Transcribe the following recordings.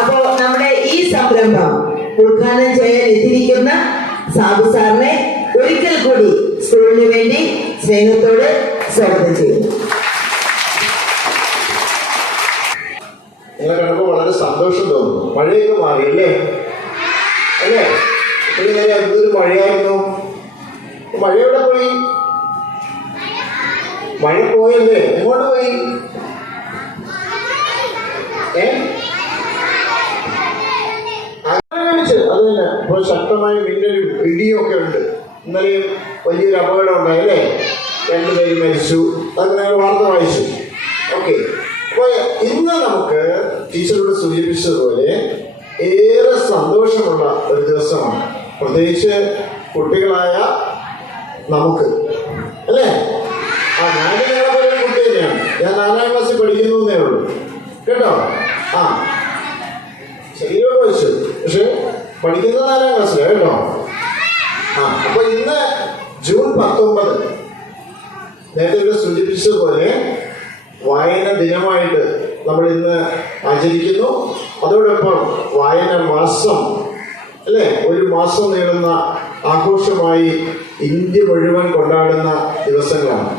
അപ്പോ നമ്മുടെ ഈ സംരംഭം ഉദ്ഘാടനം ചെയ്യാൻ എത്തിയിരിക്കുന്ന സാബു സാറിനെ ഒരിക്കൽ കൂടി സ്കൂളിന് വേണ്ടി സ്നേഹത്തോട് സ്വാഗതം ചെയ്യുന്നു. നിങ്ങളെ വളരെ സന്തോഷം തോന്നുന്നു. മഴയൊക്കെ മാറി അല്ലേ? അല്ലേ എന്തൊരു മഴയായിരുന്നു? മഴ എവിടെ പോയി? മഴ പോയല്ലേ? എങ്ങോട്ട് പോയി? ഏ? അത് തന്നെ ശക്തമായ മിന്നലും ഇടിയും ഒക്കെ ഉണ്ട്. ഇന്നലെയും വലിയൊരു അപകടം ഉണ്ടായല്ലേ രണ്ടുപേര് മരിച്ചു. അങ്ങനെ വാർത്ത വായിച്ചു. ഓക്കെ. അപ്പോൾ ഇന്ന് നമുക്ക് ടീച്ചറോട് സൂചിപ്പിച്ചതുപോലെ ഏറെ സന്തോഷമുള്ള ഒരു ദിവസമാണ്. പ്രത്യേകിച്ച് കുട്ടികളായ നമുക്ക്. അല്ലേ? ആ ഞാൻ നിങ്ങളെ പോലെ കുട്ടി തന്നെയാണ്. ഞാൻ നാലാം ക്ലാസ്സിൽ പഠിക്കുന്നു എന്നേ ഉള്ളൂ. കേട്ടോ? ആ. പഠിക്കുന്നത് നാലാം ക്ലാസ്സിലാണ് കേട്ടോ? ആ അപ്പൊ ഇന്ന് ജൂൺ പത്തൊമ്പത്. നേരത്തെ ഇവിടെ സൂചിപ്പിച്ചതുപോലെ വായന ദിനമായിട്ട് നമ്മൾ ഇന്ന് ആചരിക്കുന്നു. അതോടൊപ്പം വായന മാസം അല്ലേ? ഒരു മാസം നീളുന്ന ആഘോഷമായി ഇന്ത്യ മുഴുവൻ കൊണ്ടാടുന്ന ദിവസങ്ങളാണ്.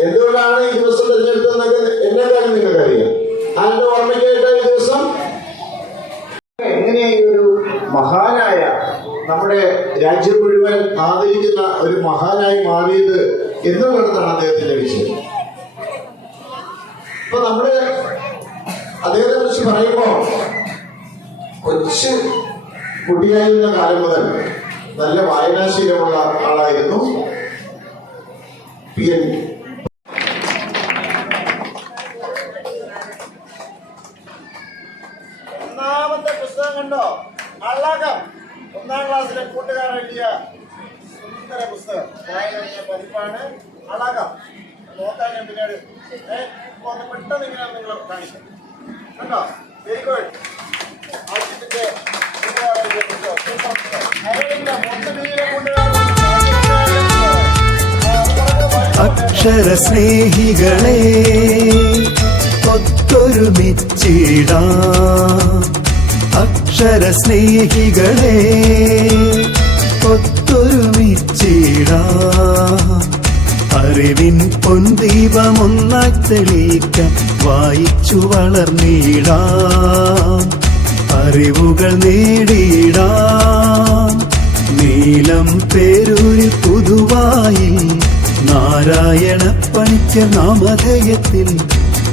എന്തുകൊണ്ടാണ് ഈ ദിവസം തിരഞ്ഞെടുത്തതെന്നൊക്കെ എന്നെ കാര്യം നിങ്ങൾക്കറിയാം. മഹാനായ നമ്മുടെ രാജ്യം മുഴുവൻ ആദരിക്കുന്ന ഒരു മഹാനായി മാറിയത് എന്നുള്ളതാണ് അദ്ദേഹത്തിന്റെ വിഷയം. ഇപ്പൊ നമ്മൾ അദ്ദേഹത്തെ കുറിച്ച് പറയുമ്പോ കൊച്ചു കുട്ടിയായിരുന്ന കാലം മുതൽ നല്ല വായനാശീലമുള്ള ആളായിരുന്നു പി എൻ ഒന്നാം ക്ലാസ്സിലെ കൂട്ടുകാർ എഴുതിയ സുന്ദര പുസ്തകം. വായന പതിപ്പാണ് അളകം. നോക്കാൻ ഞാൻ പിന്നീട് ഒന്ന് പെട്ടെന്ന് ഇങ്ങനെ നിങ്ങൾ കാണിക്കാം. കണ്ടോ? വെരി ഗുഡ് ആദ്യത്തിന്റെ അക്ഷര സ്നേഹികളെ ഒത്തൊരുമിച്ചിടാം അക്ഷര സ്നേഹികളെ അറിവിൻ പൊൻദീപമൊന്നായി തെളിയിക്കാം വായിച്ചു വളർന്നിടാം. അറിവുകൾ നേടിയിടാം. നീലം പേരൊരു പുതുവായി നാരായണ പണിക്ക നാമധേയത്തിൽ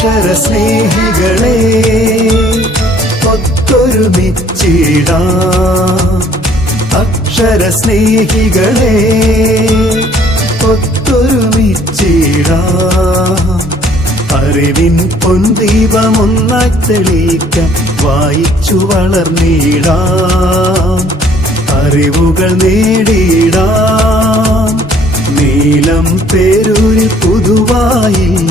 അക്ഷര സ്നേഹികളെ ഒത്തൊരുമിച്ചിടാ. അക്ഷര സ്നേഹികളെ ഒത്തൊരുമിച്ചിടാ. അറിവിൻ പൊൻദീപമൊന്നായി തെളിയിക്കാം വായിച്ചു വളർന്നിടാം. അറിവുകൾ നേടിയിടാം. നീലം പേരൊരു പുതുവായി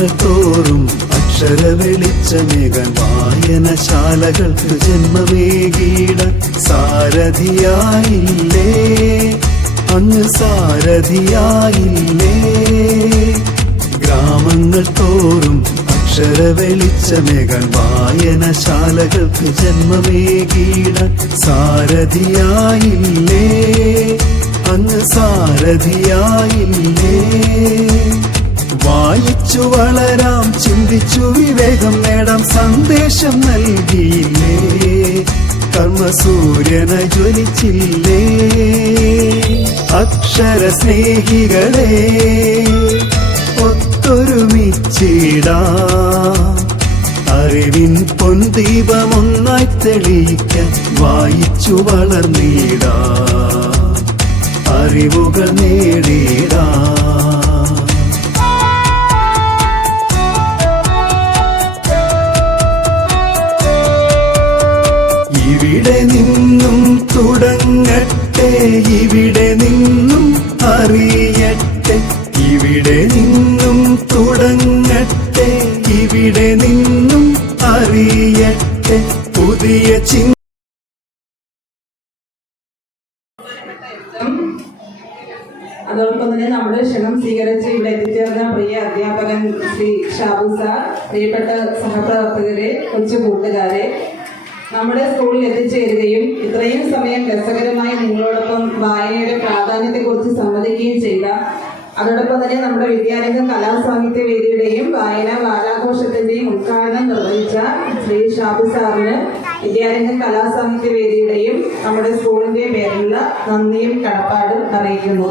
തോറും അക്ഷര വെളിച്ചമേകാൻ വായനശാലകൾക്ക് ജന്മമേകീട സാരഥിയായില്ലേ? അങ്ങ് സാരഥിയായില്ലേ? ഗ്രാമങ്ങൾ തോറും അക്ഷര വെളിച്ചമേകാൻ വായനശാലകൾക്ക് ജന്മമേകീട സാരഥിയായില്ലേ? അങ്ങ് സാരഥിയായില്ലേ? വായിച്ചു വളരാം ചിന്തിച്ചു വിവേകം നേടാം സന്ദേശം നൽകിയില്ലേ? കർമ്മസൂര്യന ജ്വലിച്ചില്ലേ? അക്ഷര സ്നേഹികളെ ഒത്തൊരുമിച്ചിടാം. അറിവിൻ പൊന്തീപമൊന്നായി തെളിയിക്കാൻ വായിച്ചു വളർന്നിടാ. അറിവുകൾ നേടിടാം. ഇവിടെ നിന്നും തുടങ്ങട്ടെ ഇവിടെ നിന്നും അറിയട്ടെ. ഇവിടെ നിന്നും തുടങ്ങട്ടെ ഇവിടെ നിന്നും അറിയട്ടെ. പുതിയ ചിന്ത അതോടൊപ്പം തന്നെ നമ്മുടെ ക്ഷണം സ്വീകരിച്ച് ഇവിടെ എത്തിച്ചേർന്ന പ്രിയ അധ്യാപകൻ ശ്രീ ഷാബു സാർ പ്രിയപ്പെട്ട സഹപ്രവർത്തകരെ കൊച്ചു കൂട്ടുകാരെ നമ്മുടെ സ്കൂളിൽ എത്തിച്ചേരുകയും ഇത്രയും സമയം രസകരമായി നിങ്ങളോടൊപ്പം വായനയുടെ പ്രാധാന്യത്തെക്കുറിച്ച് സംവദിക്കുകയും ചെയ്ത അതോടൊപ്പം തന്നെ നമ്മുടെ വിദ്യാരംഗ കലാസാഹിത്യ വേദിയുടെയും വായന വാരാഘോഷത്തിന്റെയും ഉദ്ഘാടനം നിർവഹിച്ച ശ്രീ ഷാബു സാറിന് വിദ്യാരംഗ കലാസാഹിത്യ വേദിയുടെയും നമ്മുടെ സ്കൂളിന്റെ പേരിലുള്ള നന്ദിയും കടപ്പാടും അറിയിക്കുന്നു.